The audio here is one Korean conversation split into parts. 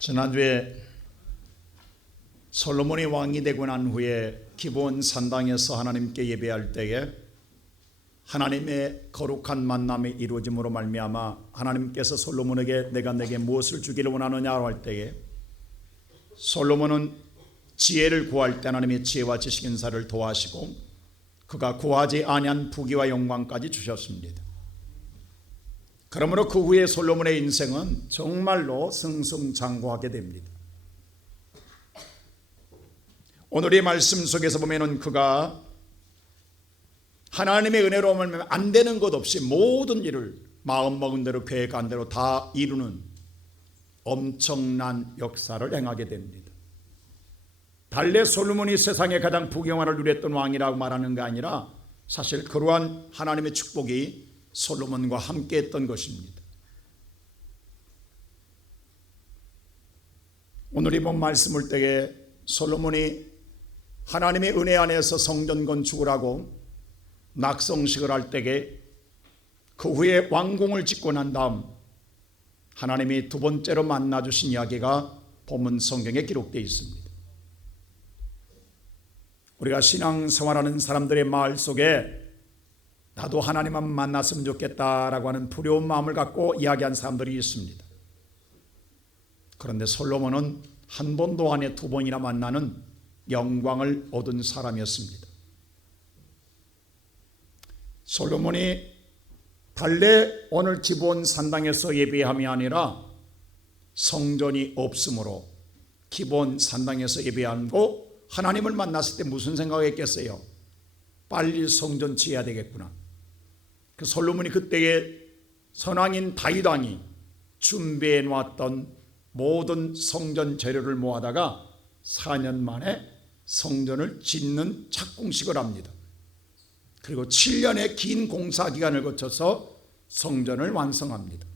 지난주에 솔로몬이 왕이 되고 난 후에 기브온 산당에서 하나님께 예배할 때에 하나님의 거룩한 만남이 이루어짐으로 말미암아 하나님께서 솔로몬에게 내가 내게 무엇을 주기를 원하느냐고 할 때에 솔로몬은 지혜를 구할 때 하나님의 지혜와 지식 인사를 도와시고 그가 구하지 아니한 부귀와 영광까지 주셨습니다. 그러므로 그 후에 솔로몬의 인생은 정말로 승승장구하게 됩니다. 오늘의 말씀 속에서 보면은 그가 하나님의 은혜로 말미암아 안 되는 것 없이 모든 일을 마음먹은 대로 계획한 대로 다 이루는 엄청난 역사를 행하게 됩니다. 달래 솔로몬이 세상에 가장 부귀영화를 누렸던 왕이라고 말하는 게 아니라 사실 그러한 하나님의 축복이 솔로몬과 함께 했던 것입니다. 오늘 이번 말씀을 때에 솔로몬이 하나님의 은혜 안에서 성전 건축을 하고 낙성식을 할 때에 그 후에 왕궁을 짓고 난 다음 하나님이 두 번째로 만나주신 이야기가 본문 성경에 기록되어 있습니다. 우리가 신앙생활하는 사람들의 마을 속에 나도 하나님만 만났으면 좋겠다라고 하는 두려운 마음을 갖고 이야기한 사람들이 있습니다. 그런데 솔로몬은 한 번도 아니라 두 번이나 만나는 영광을 얻은 사람이었습니다. 솔로몬이 달래 오늘 기브온 산당에서 예배함이 아니라 성전이 없으므로 기브온 산당에서 예배하고 하나님을 만났을 때 무슨 생각했겠어요? 빨리 성전 지어야 되겠구나. 그 솔로몬이 그때에 선왕인 다윗 왕이 준비해 놓았던 모든 성전 재료를 모아다가 4년 만에 성전을 짓는 착공식을 합니다. 그리고 7년의 긴 공사 기간을 거쳐서 성전을 완성합니다.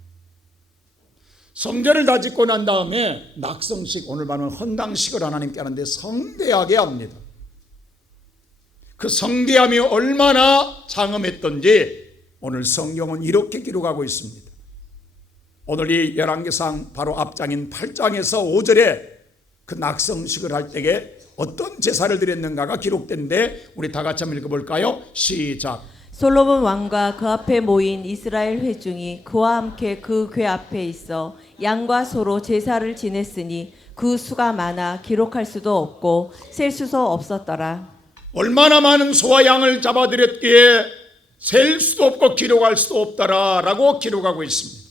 성전을 다 짓고 난 다음에 낙성식, 오늘 말하는 헌당식을 하나님께 하는데 성대하게 합니다. 그 성대함이 얼마나 장엄했던지 오늘 성경은 이렇게 기록하고 있습니다. 오늘 이 열왕기상 바로 앞장인 8장에서 5절에 그 낙성식을 할 때에 어떤 제사를 드렸는가가 기록된데 우리 다 같이 한번 읽어볼까요? 시작. 솔로몬 왕과 그 앞에 모인 이스라엘 회중이 그와 함께 그 궤 앞에 있어 양과 소로 제사를 지냈으니 그 수가 많아 기록할 수도 없고 셀 수도 없었더라. 얼마나 많은 소와 양을 잡아드렸기에 셀 수도 없고 기록할 수도 없더라라고 기록하고 있습니다.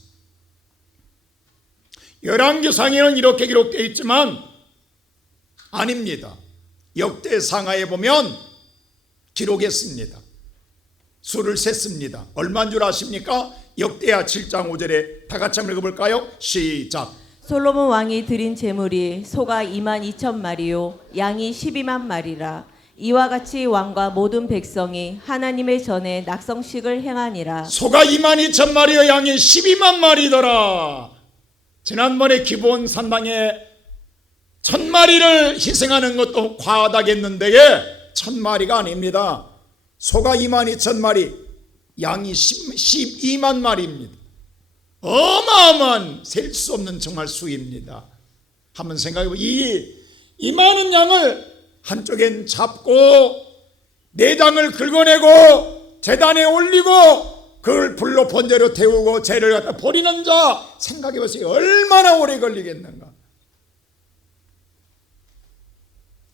열왕기상에는 이렇게 기록되어 있지만 아닙니다. 역대상하에 보면 기록했습니다. 수를 셌습니다. 얼마인 줄 아십니까? 역대하 7장 5절에 다 같이 한번 읽어볼까요? 시작. 솔로몬 왕이 드린 제물이 소가 22,000마리요 양이 12만 마리라. 이와 같이 왕과 모든 백성이 하나님의 전에 낙성식을 행하니라. 소가 22,000마리요 양이 12만 마리더라. 지난번에 기브온 산당에 1,000마리를 희생하는 것도 과하다겠는데 1,000마리가 아닙니다. 소가 22,000마리, 양이 12만 마리입니다. 어마어마한 셀 수 없는 정말 수입니다. 한번 생각해보면 이 많은 양을 한쪽엔 잡고 내장을 긁어내고 제단에 올리고 그걸 불로 번제로 태우고 죄를 갖다 버리는 자 생각해보세요. 얼마나 오래 걸리겠는가.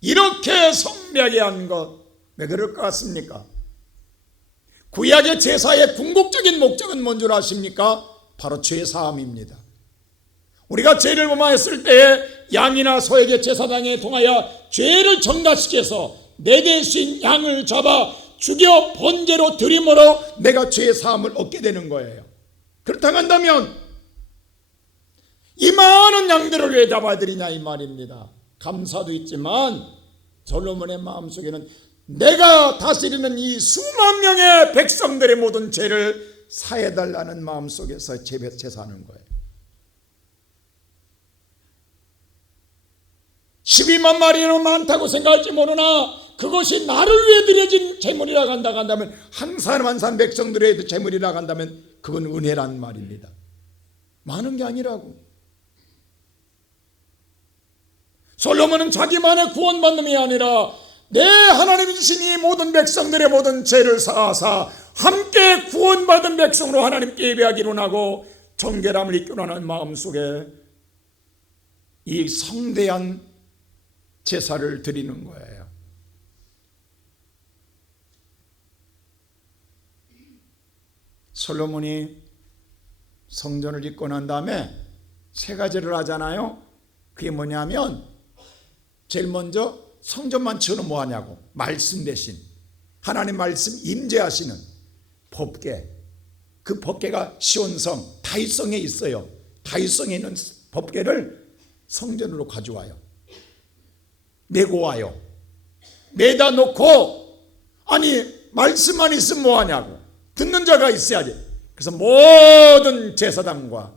이렇게 성대하게 한 것 왜 그럴 것 같습니까? 구약의 제사의 궁극적인 목적은 뭔 줄 아십니까? 바로 죄사함입니다. 우리가 죄를 범하였을 때에 양이나 소에게 제사장에 통하여 죄를 전가시켜서 내 대신 양을 잡아 죽여 번제로 드림으로 내가 죄사함을 얻게 되는 거예요. 그렇다고 한다면 이 많은 양들을 왜 잡아들이냐 이 말입니다. 감사도 있지만 솔로몬의 마음속에는 내가 다스리는 이 수만 명의 백성들의 모든 죄를 사해달라는 마음속에서 제사하는 거예요. 12만 마리는 많다고 생각할지 모르나 그것이 나를 위해 드려진 제물이라고 한다면 한 사람 한 사람 백성들의 제물이라고 한다면 그건 은혜란 말입니다. 많은 게 아니라고. 솔로몬은 자기만의 구원받음이 아니라 내 하나님이 주신 이 모든 백성들의 모든 죄를 사하사 함께 구원받은 백성으로 하나님께 예배하기로 하고 정결함을 입기로 하는 마음속에 이 성대한 제사를 드리는 거예요. 솔로몬이 성전을 짓고 난 다음에 세 가지를 하잖아요. 그게 뭐냐면 제일 먼저 성전만 지어놓으면 뭐하냐고, 말씀 대신 하나님 말씀 임재하시는 법궤, 그 법궤가 시온성 다윗성에 있어요. 다윗성에 있는 법궤를 성전으로 가져와요. 메고 와요. 매다 놓고, 아니 말씀만 있으면 뭐하냐고, 듣는 자가 있어야지. 그래서 모든 제사장과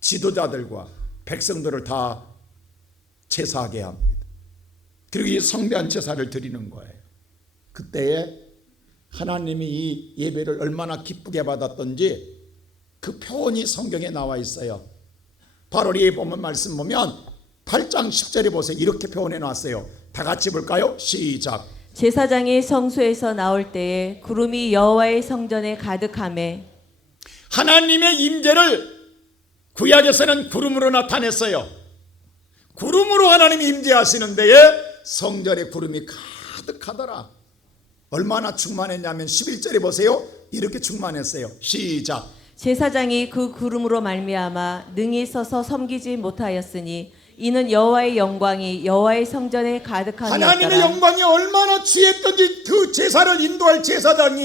지도자들과 백성들을 다 제사하게 합니다. 그리고 이 성대한 제사를 드리는 거예요. 그때에 하나님이 이 예배를 얼마나 기쁘게 받았던지 그 표현이 성경에 나와 있어요. 바로 이 보면 말씀 보면 8장 10절에 보세요. 이렇게 표현해 놨어요. 다 같이 볼까요? 시작. 제사장이 성소에서 나올 때에 구름이 여호와의 성전에 가득하매. 하나님의 임재를 구약에서는 구름으로 나타냈어요. 구름으로 하나님이 임재하시는 데에 성전에 구름이 가득하더라. 얼마나 충만했냐면 11절에 보세요. 이렇게 충만했어요. 시작. 제사장이 그 구름으로 말미암아 능히 서서 섬기지 못하였으니 이는 여호와의 영광이 여호와의 성전에 가득함이었더라. 하나님의 영광이 얼마나 취했던지 그 제사를 인도할 제사장이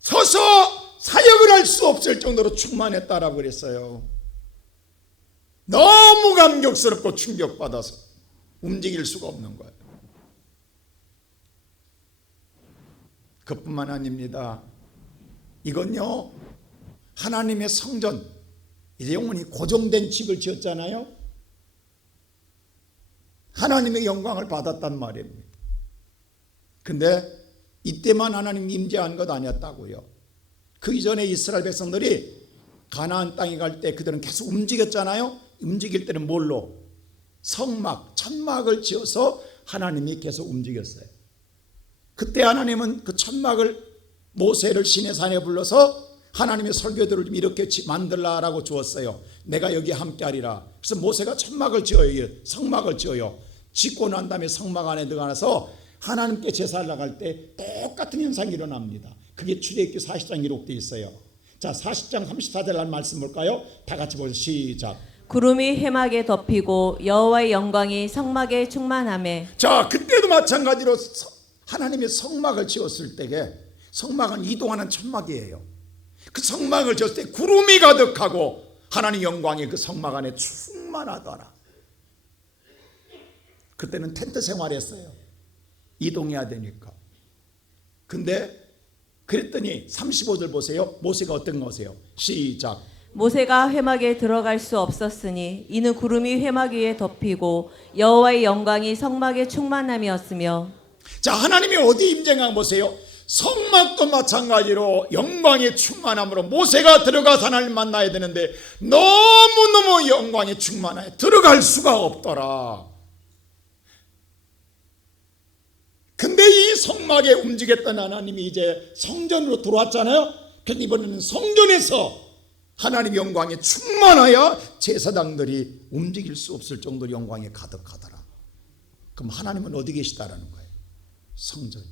서서 사역을 할 수 없을 정도로 충만했다라고 그랬어요. 너무 감격스럽고 충격받아서 움직일 수가 없는 거예요. 그뿐만 아닙니다. 이건요, 하나님의 성전, 이제 영원히 고정된 집을 지었잖아요. 하나님의 영광을 받았단 말입니다. 근데 이때만 하나님 임재한 것 아니었다고요. 그 이전에 이스라엘 백성들이 가나안 땅에 갈 때 그들은 계속 움직였잖아요. 움직일 때는 뭘로? 성막, 천막을 지어서 하나님이 계속 움직였어요. 그때 하나님은 그 천막을 모세를 시내산에 불러서 하나님의 설교들을 좀 이렇게 만들라라고 주었어요. 내가 여기 함께하리라. 그래서 모세가 천막을 지어요. 성막을 지어요. 짓고 난 다음에 성막 안에 들어가서 하나님께 제사를 나갈 때 똑같은 현상이 일어납니다. 그게 출애굽기 40장 기록되어 있어요. 자, 40장 34절 날 말씀 볼까요? 다 같이 보세요. 시작. 구름이 회막에 덮이고 여호와의 영광이 성막에 충만하매. 자, 그때도 마찬가지로 하나님의 성막을 지었을 때에 성막은 이동하는 천막이에요. 그 성막을 지었을 때 구름이 가득하고 하나님 영광이 그 성막 안에 충만하더라. 그때는 텐트 생활했어요. 이동해야 되니까. 근데 그랬더니 35절 보세요. 모세가 어떤 거세요? 시작. 모세가 회막에 들어갈 수 없었으니 이는 구름이 회막 위에 덮이고 여호와의 영광이 성막에 충만함이었으며. 자, 하나님이 어디 임재가 보세요. 성막도 마찬가지로 영광의 충만함으로 모세가 들어가서 하나님 만나야 되는데 너무너무 영광이 충만해 들어갈 수가 없더라. 근데 이 성막에 움직였던 하나님이 이제 성전으로 들어왔잖아요. 근데 이번에는 성전에서 하나님의 영광이 충만하여 제사장들이 움직일 수 없을 정도로 영광이 가득하더라. 그럼 하나님은 어디 계시다라는 거예요? 성전.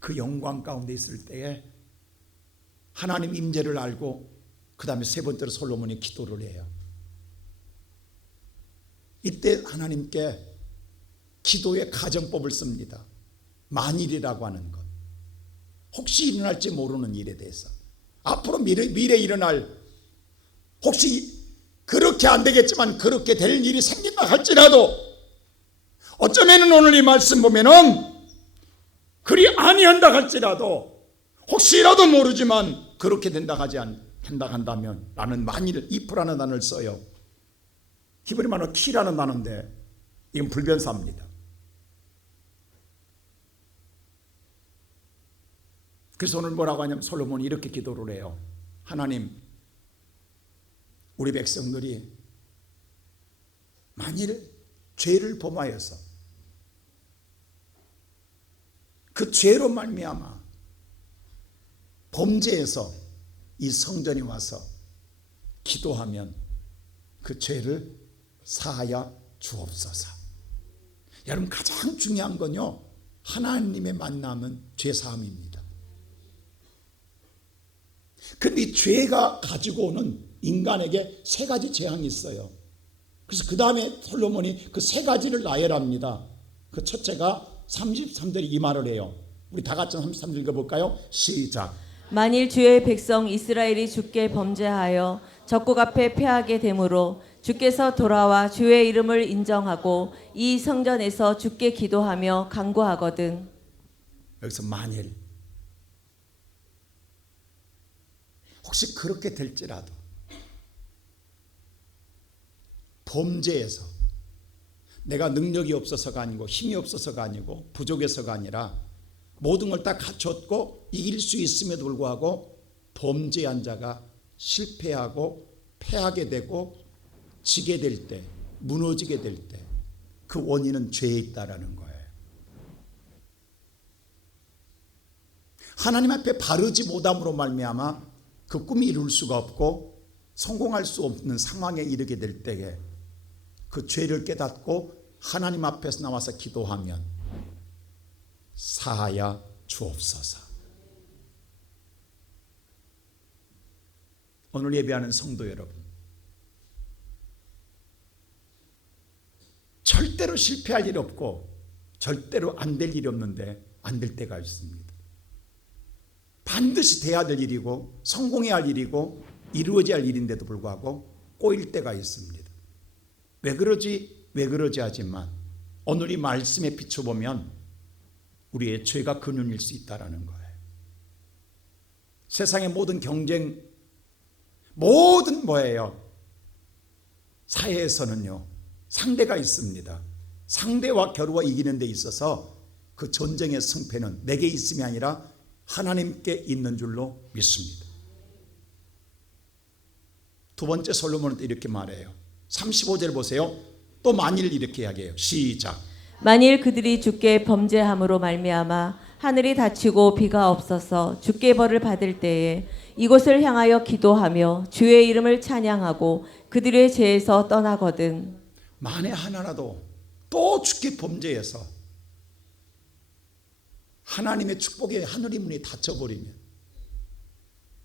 그 영광 가운데 있을 때에 하나님 임재를 알고 그 다음에 세 번째로 솔로몬이 기도를 해요. 이때 하나님께 기도의 가정법을 씁니다. 만일이라고 하는 것, 혹시 일어날지 모르는 일에 대해서, 앞으로 미래 일어날, 혹시 그렇게 안 되겠지만 그렇게 될 일이 생긴다 할지라도 어쩌면은 오늘 이 말씀 보면은 그리 아니한다 할지라도 혹시라도 모르지만 그렇게 된다 한다면 나는 만일 if라는 단어를 써요. 히브리 말로 키라는 단어인데 이건 불변사입니다. 그래서 오늘 뭐라고 하냐면 솔로몬이 이렇게 기도를 해요. 하나님, 우리 백성들이 만일 죄를 범하여서 그 죄로 말미암아 범죄해서 이 성전에 와서 기도하면 그 죄를 사하여 주옵소서. 여러분, 가장 중요한 건요, 하나님의 만남은 죄사함입니다. 근데 이 죄가 가지고 오는 인간에게 세 가지 재앙이 있어요. 그래서 그 다음에 솔로몬이 그 세 가지를 나열합니다. 그 첫째가 33절에 이 말을 해요. 우리 다 같이 33절 읽어볼까요? 시작. 만일 주의 백성 이스라엘이 주께 범죄하여 적국 앞에 패하게 되므로 주께서 돌아와 주의 이름을 인정하고 이 성전에서 주께 기도하며 간구하거든. 여기서 만일 혹시 그렇게 될지라도 범죄에서 내가 능력이 없어서가 아니고 힘이 없어서가 아니고 부족해서가 아니라 모든 걸 다 갖췄고 이길 수 있음에도 불구하고 범죄한 자가 실패하고 패하게 되고 지게 될 때, 무너지게 될 때 그 원인은 죄에 있다라는 거예요. 하나님 앞에 바르지 못함으로 말미암아 그 꿈이 이룰 수가 없고 성공할 수 없는 상황에 이르게 될 때에 그 죄를 깨닫고 하나님 앞에서 나와서 기도하면 사하여 주옵소서. 오늘 예배하는 성도 여러분, 절대로 실패할 일이 없고 절대로 안 될 일이 없는데 안 될 때가 있습니다. 반드시 돼야 될 일이고 성공해야 할 일이고 이루어져야 할 일인데도 불구하고 꼬일 때가 있습니다. 왜 그러지 하지만 오늘 이 말씀에 비춰보면 우리의 죄가 근원일 수 있다는 거예요. 세상의 모든 경쟁, 모든 뭐예요? 사회에서는요, 상대가 있습니다. 상대와 겨루어 이기는 데 있어서 그 전쟁의 승패는 내게 있음이 아니라 하나님께 있는 줄로 믿습니다. 두 번째 솔로몬은 이렇게 말해요. 35절 보세요. 또 만일 이렇게 이야기해요. 시작. 만일 그들이 주께 범죄함으로 말미암아 하늘이 닫히고 비가 없어서 주께 벌을 받을 때에 이곳을 향하여 기도하며 주의 이름을 찬양하고 그들의 죄에서 떠나거든. 만에 하나라도 또 주께 범죄해서 하나님의 축복의 하늘의 문이 닫혀버리면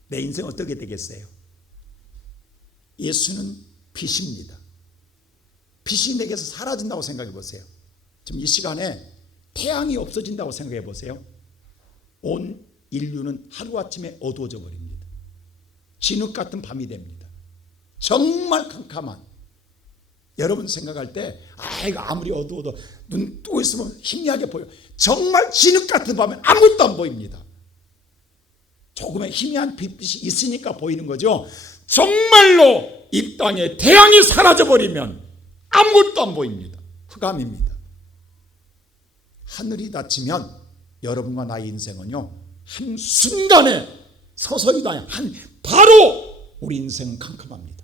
내 인생 어떻게 되겠어요? 예수는 빛입니다. 빛이 내게서 사라진다고 생각해 보세요. 지금 이 시간에 태양이 없어진다고 생각해 보세요. 온 인류는 하루아침에 어두워져 버립니다. 진흙 같은 밤이 됩니다. 정말 캄캄한, 여러분 생각할 때 이거 아무리 어두워도 눈 뜨고 있으면 희미하게 보여. 정말 진흙 같은 밤에 아무것도 안 보입니다. 조금의 희미한 빛이 있으니까 보이는 거죠. 정말로 이 땅에 태양이 사라져버리면 아무것도 안 보입니다. 흑암입니다. 하늘이 닫히면 여러분과 나의 인생은요, 한순간에 서서히 다 바로 우리 인생은 캄캄합니다.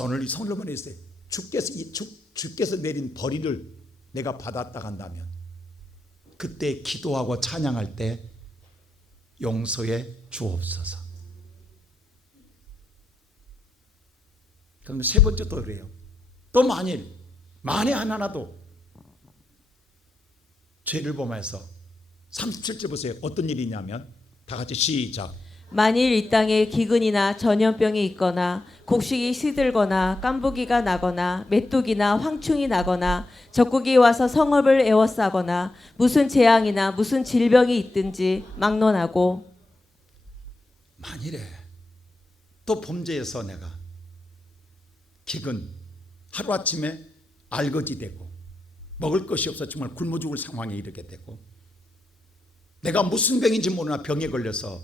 오늘 이 솔로몬이 있어요. 주께서 내린 벌이를 내가 받았다 한다면 그때 기도하고 찬양할 때 용서해 주옵소서. 그럼 세 번째 또 그래요. 또 만에 하나라도 죄를 범해서 37절 보세요. 어떤 일이냐면 다 같이 시작. 만일 이 땅에 기근이나 전염병이 있거나 곡식이 시들거나 깐부기가 나거나 메뚜기나 황충이 나거나 적국이 와서 성읍을 에워싸거나 무슨 재앙이나 무슨 질병이 있든지 막론하고. 만일에 또 범죄해서 내가 기근, 하루아침에 알거지 되고 먹을 것이 없어 정말 굶어 죽을 상황에 이르게 되고 내가 무슨 병인지 모르나 병에 걸려서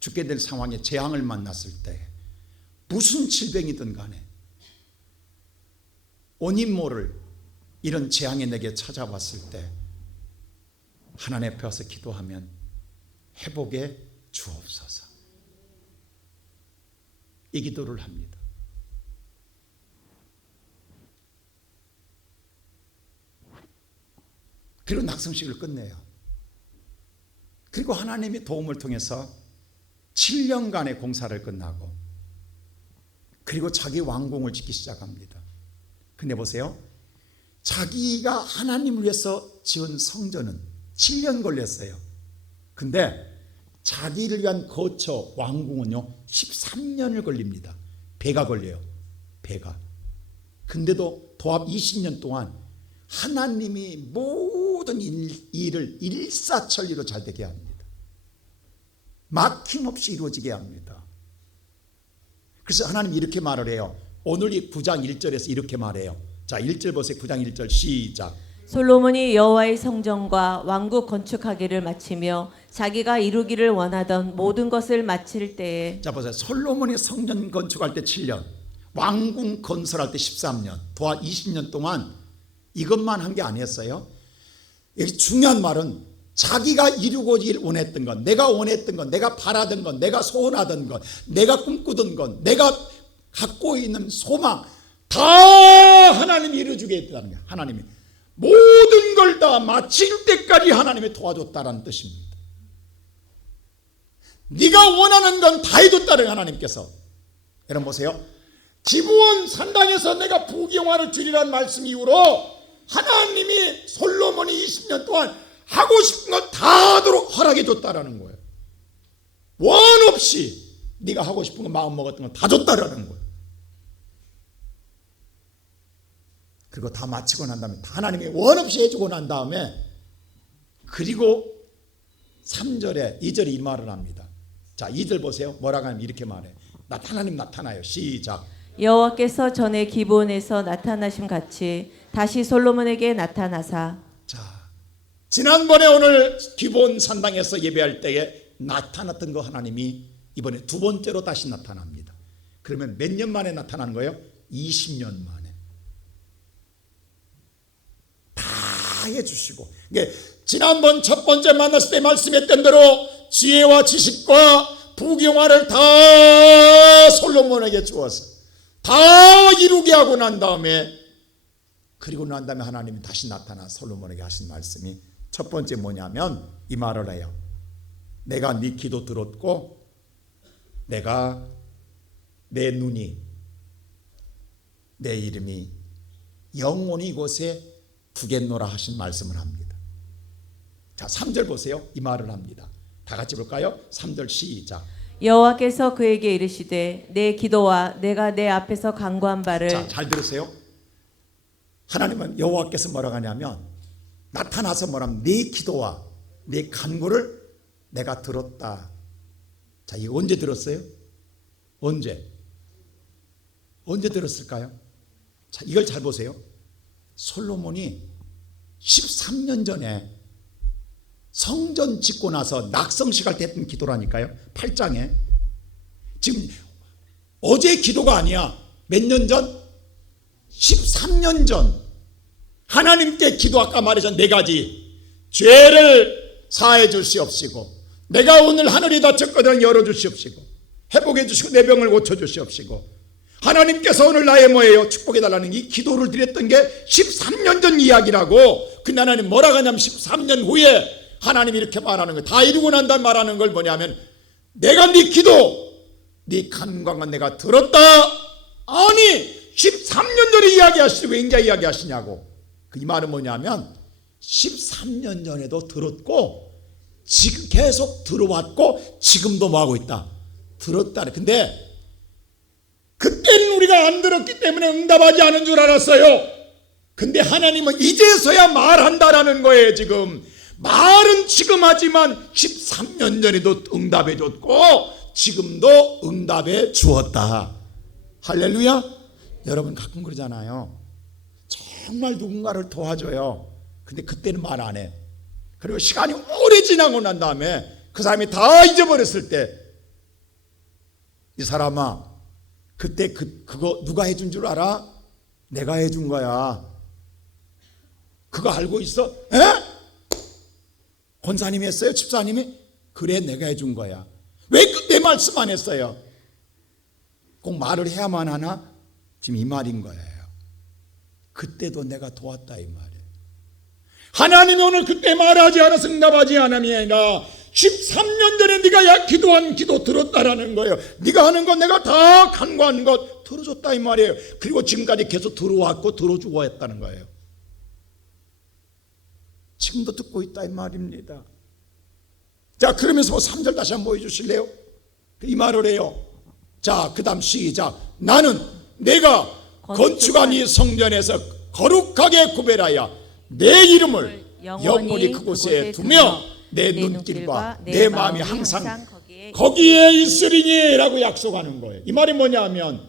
죽게 될 상황에 재앙을 만났을 때 무슨 질병이든 간에 원인 모를 이런 재앙이 내게 찾아왔을 때 하나님 앞에 와서 기도하면 회복해 주옵소서. 이 기도를 합니다. 그리고 낙성식을 끝내요. 그리고 하나님의 도움을 통해서 7년간의 공사를 끝나고 그리고 자기 왕궁을 짓기 시작합니다. 근데 보세요. 자기가 하나님을 위해서 지은 성전은 7년 걸렸어요. 근데 자기를 위한 거처 왕궁은요 13년을 걸립니다. 배가 걸려요. 배가. 근데도 도합 20년 동안 하나님이 모든 일을 일사천리로 잘 되게 합니다. 막힘없이 이루어지게 합니다. 그래서 하나님이 이렇게 말을 해요. 오늘 이 9장 1절에서 이렇게 말해요. 자, 1절 보세요. 9장 1절 시작. 솔로몬이 여호와의 성전과 왕국 건축하기를 마치며 자기가 이루기를 원하던 모든 것을 마칠 때에. 자, 보세요. 솔로몬이 성전 건축할 때 7년, 왕궁 건설할 때 13년, 도합 20년 동안 이것만 한 게 아니었어요. 여기 중요한 말은 자기가 이루고 원했던 것, 내가 원했던 것, 내가 바라던 것, 내가 소원하던 것, 내가 꿈꾸던 것, 내가 갖고 있는 소망 다 하나님이 이루어주겠다는 거예요. 하나님이 모든 걸 다 마칠 때까지 하나님이 도와줬다라는 뜻입니다. 네가 원하는 건 다 해줬다는 하나님께서. 여러분 보세요. 기브온 산당에서 내가 부경화를 드리라는 말씀 이후로 하나님이 솔로몬이 20년 동안 하고 싶은 거 다 하도록 허락해 줬다라는 거예요. 원 없이 네가 하고 싶은 거 마음 먹었던 거 다 줬다라는 거예요. 그리고 다 마치고 난 다음에 하나님이 원 없이 해주고 난 다음에 그리고 3절에 2절에 이 말을 합니다. 자, 2절 보세요. 뭐라고 하면 이렇게 말해요. 하나님 나타나요. 시작. 여호와께서 전에 기브온에서 나타나심 같이 다시 솔로몬에게 나타나사. 자, 지난번에 오늘 기브온 산당에서 예배할 때에 나타났던 거 하나님이 이번에 두 번째로 다시 나타납니다. 그러면 몇 년 만에 나타나는 거예요? 20년 만에. 다 해주시고. 그러니까 지난번 첫 번째 만났을 때 말씀했던 대로 지혜와 지식과 부경화를 다 솔로몬에게 주어서 다 이루게 하고 난 다음에 그리고 난 다음에 하나님이 다시 나타나 솔로몬에게 하신 말씀이 첫 번째 뭐냐면 이 말을 해요. 내가 네 기도 들었고 내가 내 눈이 내 이름이 영원히 이곳에 두겠노라 하신 말씀을 합니다. 자, 3절 보세요. 이 말을 합니다. 다 같이 볼까요? 3절 시작. 여호와께서 그에게 이르시되 내 기도와 내가 내 앞에서 간구한 바를. 자, 잘 들으세요. 하나님은 여호와께서 뭐라고 하냐면 나타나서 뭐라면 네 기도와 네 간구를 내가 들었다. 자, 이거 언제 들었어요? 언제 들었을까요? 자, 이걸 잘 보세요. 솔로몬이 13년 전에 성전 짓고 나서 낙성식 할 때 했던 기도라니까요. 8장에. 지금 어제 기도가 아니야. 몇 년 전? 13년 전. 하나님께 기도 아까 말했던 4가지. 죄를 사해 주시옵시고, 내가 오늘 하늘이 닫혔거든 열어 주시옵시고, 회복해 주시고 내 병을 고쳐 주시옵시고, 하나님께서 오늘 나의 뭐예요? 축복해 달라는 이 기도를 드렸던 게 13년 전 이야기라고. 근데 하나님 뭐라고 하냐면 13년 후에 하나님이 이렇게 말하는 거예요. 다 이루고 난 다음에 말하는 걸 뭐냐면 내가 네 기도 네 간구한 내가 들었다. 아니 13년 전에 이야기하시지 왜 이제 이야기하시냐고. 이 말은 뭐냐면 13년 전에도 들었고 지금 계속 들어왔고 지금도 뭐하고 있다. 들었다. 근데 그때는 우리가 안 들었기 때문에 응답하지 않은 줄 알았어요. 근데 하나님은 이제서야 말한다라는 거예요. 지금 말은 지금 하지만 13년 전에도 응답해 줬고 지금도 응답해 주었다. 할렐루야. 여러분 가끔 그러잖아요. 정말 누군가를 도와줘요. 근데 그때는 말 안 해. 그리고 시간이 오래 지나고 난 다음에 그 사람이 다 잊어버렸을 때 이 사람아 그때 그거 누가 해준 줄 알아? 내가 해준 거야. 그거 알고 있어? 에? 권사님이 했어요? 집사님이? 그래 내가 해준 거야. 왜 그때 말씀 안 했어요? 꼭 말을 해야만 하나? 지금 이 말인 거예요. 그때도 내가 도왔다 이 말이에요. 하나님이 오늘 그때 말하지 않아서 응답하지 않음이 아니라 13년 전에 네가 기도한 기도 들었다라는 거예요. 네가 하는 거 내가 다 간구하는 거 들어줬다 이 말이에요. 그리고 지금까지 계속 들어왔고 들어주고 했다는 거예요. 지금도 듣고 있다 이 말입니다. 자, 그러면서 3절 다시 한번 보여주실래요? 이 말을 해요. 자, 그 다음 시작. 나는 내가 건축한 이 성전에서 거룩하게 구별하여 내 이름을 영원히 그곳에 두며 내 눈길과 내 마음이 항상 거기에 있으리니 라고 약속하는 거예요. 이 말이 뭐냐면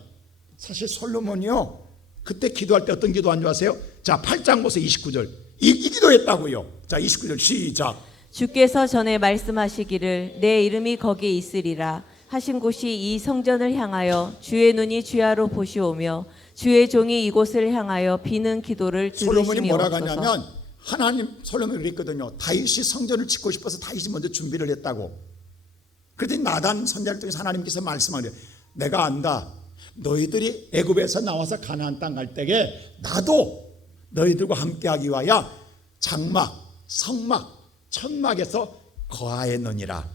사실 솔로몬이요 그때 기도할 때 어떤 기도한 줄 아세요? 자, 8장 보세요. 29절 이 기도했다고요. 자, 29절 시작. 주께서 전에 말씀하시기를 내 이름이 거기에 있으리라 하신 곳이 이 성전을 향하여 주의 눈이 주야로 보시오며 주의 종이 이곳을 향하여 비는 기도를 솔로몬이 들으심이 뭐라고 없어서. 하냐면 하나님 솔로몬이 그랬거든요. 다윗이 성전을 짓고 싶어서 다윗이 먼저 준비를 했다고. 그랬더니 나단 선지자를 통해서 하나님께서 말씀하래요. 내가 안다. 너희들이 애굽에서 나와서 가나안 땅 갈 때에 나도 너희들과 함께하기 위하여 장막, 성막, 천막에서 거하였느니라.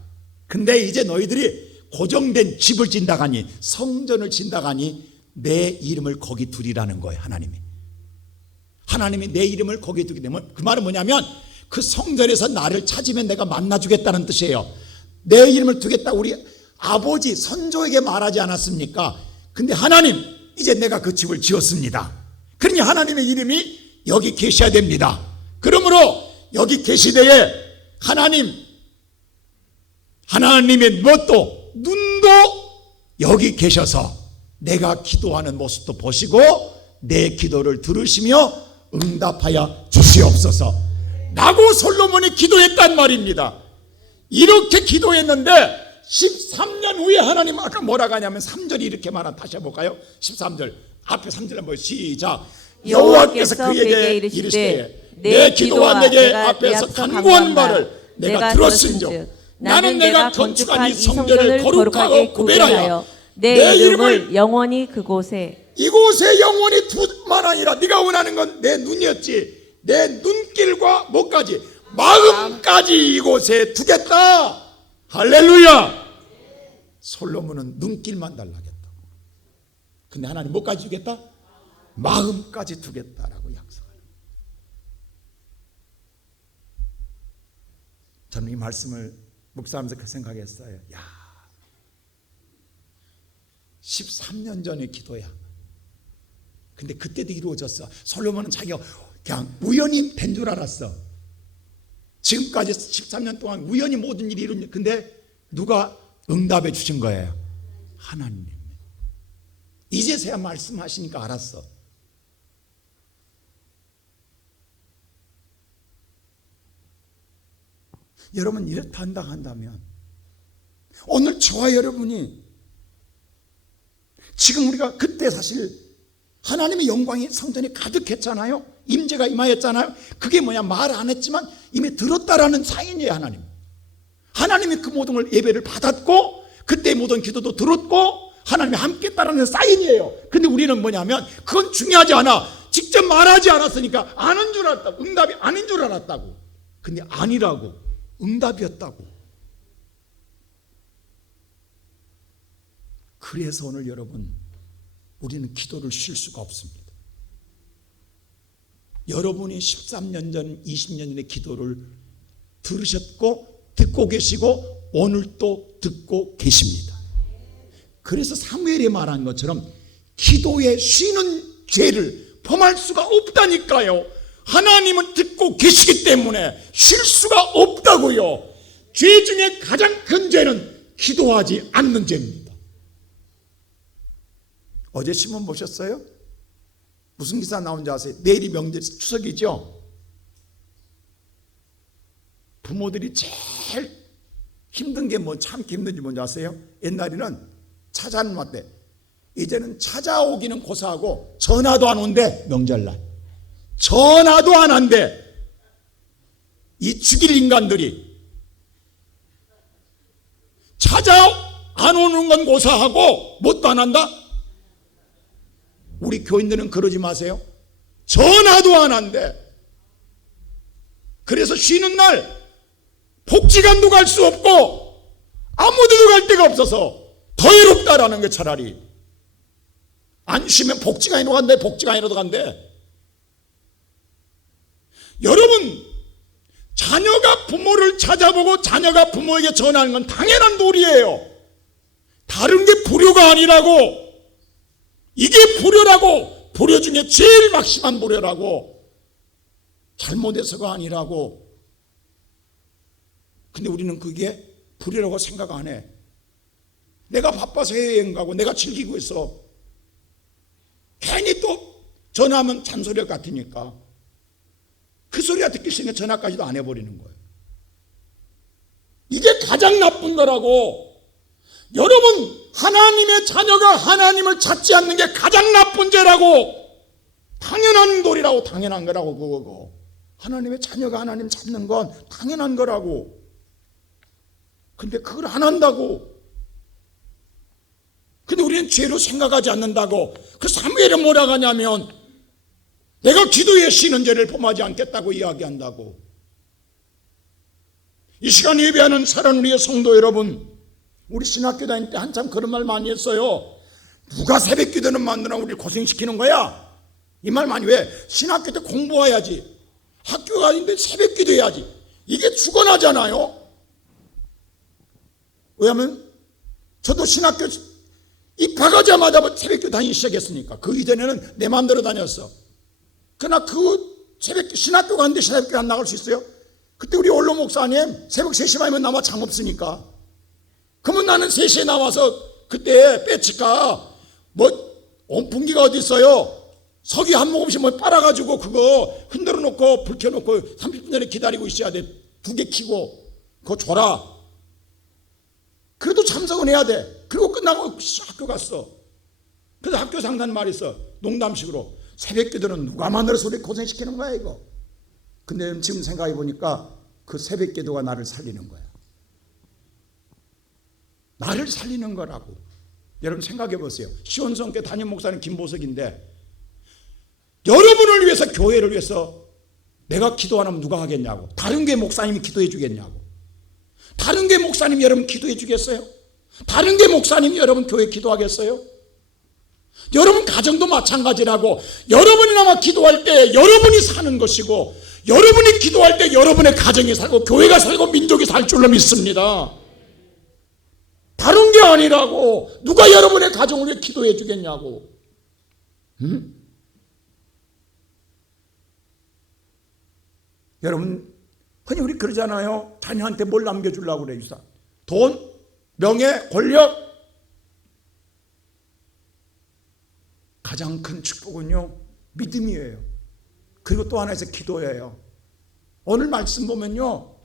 근데 이제 너희들이 고정된 집을 짓다가니 성전을 짓다가니 내 이름을 거기 두리라는 거예요. 하나님이 내 이름을 거기에 두기 때문에 그 말은 뭐냐면 그 성전에서 나를 찾으면 내가 만나주겠다는 뜻이에요. 내 이름을 두겠다 우리 아버지 선조에게 말하지 않았습니까? 근데 하나님 이제 내가 그 집을 지었습니다. 그러니 하나님의 이름이 여기 계셔야 됩니다. 그러므로 여기 계시되에 하나님의 무엇도 눈도 여기 계셔서 내가 기도하는 모습도 보시고 내 기도를 들으시며 응답하여 주시옵소서 라고 솔로몬이 기도했단 말입니다. 이렇게 기도했는데 13년 후에 하나님 아까 뭐라고 하냐면 3절이 이렇게 말한 다시 해볼까요? 13절 앞에 3절 한번 시작. 여호와께서 그에게 이르시되 내 기도와 내게 앞에서 간구한 말을 내가 들었은즉 나는 내가 건축한 이 성전을 거룩하고 구별하여 내 이름을 영원히 그곳에 이곳에 영원히 두만 아니라 네가 원하는 건 내 눈이었지. 내 눈길과 뭐까지 마음까지 이곳에 두겠다. 할렐루야. 솔로몬은 눈길만 달라겠다. 근데 하나님 뭐까지 주겠다? 마음까지 두겠다라고 약속하는. 저는 이 말씀을 묵상하면서 그 생각했어요. 야, 13년 전의 기도야. 근데 그때도 이루어졌어. 솔로몬은 자기가 그냥 우연히 된 줄 알았어. 지금까지 13년 동안 우연히 모든 일이 이루어졌는데 근데 누가 응답해 주신 거예요? 하나님. 이제서야 말씀하시니까 알았어. 여러분 이렇다 한다면 오늘 저와 여러분이 지금 우리가 그때 사실 하나님의 영광이 성전에 가득했잖아요. 임재가 임하였잖아요. 그게 뭐냐 말 안 했지만 이미 들었다라는 사인이에요. 하나님이 그 모든 걸 예배를 받았고 그때 모든 기도도 들었고 하나님이 함께 했다라는 사인이에요. 근데 우리는 뭐냐면 그건 중요하지 않아. 직접 말하지 않았으니까 아는 줄 알았다고. 응답이 아닌 줄 알았다고. 근데 아니라고. 응답이었다고. 그래서 오늘 여러분 우리는 기도를 쉴 수가 없습니다. 여러분이 13년 전 20년 전의 기도를 들으셨고 듣고 계시고 오늘 또 듣고 계십니다. 그래서 사무엘이 말한 것처럼 기도에 쉬는 죄를 범할 수가 없다니까요. 하나님은 듣고 계시기 때문에 쉴 수가 없다고요. 죄 중에 가장 큰 죄는 기도하지 않는 죄입니다. 어제 신문 보셨어요? 무슨 기사 나온지 아세요? 내일이 명절 추석이죠. 부모들이 제일 힘든 게 뭐 참 힘든지 뭔지 아세요? 옛날에는 찾아는 왔대. 이제는 찾아오기는 고사하고 전화도 안 온대. 명절날 전화도 안 한대. 이 죽일 인간들이 찾아 안 오는 건 고사하고 뭣도 안 한다? 우리 교인들은 그러지 마세요. 전화도 안 한대. 그래서 쉬는 날 복지관도 갈 수 없고 아무데도 갈 데가 없어서 더 외롭다라는 게 차라리. 안 쉬면 복지관으로 간대. 복지관으로도 간대. 여러분, 자녀가 부모를 찾아보고 자녀가 부모에게 전하는 건 당연한 도리예요. 다른 게 불효가 아니라고. 이게 불효라고. 불효 중에 제일 막심한 불효라고. 잘못해서가 아니라고. 근데 우리는 그게 불효라고 생각 안 해. 내가 바빠서 해외여행 가고 내가 즐기고 있어. 괜히 또 전화하면 잔소리 같으니까 그 소리가 듣기 싫으니까 전화까지도 안 해버리는 거예요. 이게 가장 나쁜 거라고. 여러분, 하나님의 자녀가 하나님을 찾지 않는 게 가장 나쁜 죄라고. 당연한 도리라고. 당연한 거라고. 그거고. 하나님의 자녀가 하나님 찾는 건 당연한 거라고. 근데 그걸 안 한다고. 근데 우리는 죄로 생각하지 않는다고. 그 사무엘은 뭐라고 하냐면 내가 기도에 쉬는 죄를 범하지 않겠다고 이야기한다고. 이 시간 예배하는 사랑하는 우리의 성도 여러분, 우리 신학교 다닐 때 한참 그런 말 많이 했어요. 누가 새벽 기도는 만드나 우리를 고생시키는 거야? 이 말 많이. 왜? 신학교 때 공부해야지. 학교가 아닌데 새벽 기도해야지. 이게 죽어나잖아요. 왜냐하면 저도 신학교 입학하자마자 새벽 기도 다니기 시작했으니까. 그 이전에는 내 마음대로 다녔어. 그러나 그 새벽 신학교 갔는데 새벽 기도 안 나갈 수 있어요? 그때 우리 원로 목사님 새벽 3시 반이면 나와 장 없으니까. 그러면 나는 3시에 나와서 그때 빼치가 뭐 온풍기가 어디 있어요? 석유 한 모금씩 뭐 빨아가지고 그거 흔들어 놓고 불 켜놓고 30분 전에 기다리고 있어야 돼. 2개 켜고 그거 줘라. 그래도 참석은 해야 돼. 그리고 끝나고 학교 갔어. 그래서 학교 상관 말이 있어. 농담식으로. 새벽 기도는 누가 만들어서 우리 고생시키는 거야 이거. 근데 지금 생각해 보니까 그 새벽 기도가 나를 살리는 거야. 나를 살리는 거라고. 여러분 생각해 보세요. 시온성교 담임 목사님 김보석인데 여러분을 위해서, 교회를 위해서 내가 기도 안 하면 누가 하겠냐고. 다른 게 목사님이 기도해 주겠냐고. 다른 게 목사님이 여러분 기도해 주겠어요? 다른 게 목사님이 여러분 교회 기도하겠어요? 여러분 가정도 마찬가지라고. 여러분이나마 기도할 때 여러분이 사는 것이고, 여러분이 기도할 때 여러분의 가정이 살고 교회가 살고 민족이 살 줄로 믿습니다. 다른 게 아니라고. 누가 여러분의 가정을 위해 기도해 주겠냐고. 응? 여러분, 흔히 우리 그러잖아요. 자녀한테 뭘 남겨주려고 그래. 돈, 명예, 권력. 가장 큰 축복은요, 믿음이에요. 그리고 또 하나 있어요. 기도예요. 오늘 말씀 보면요,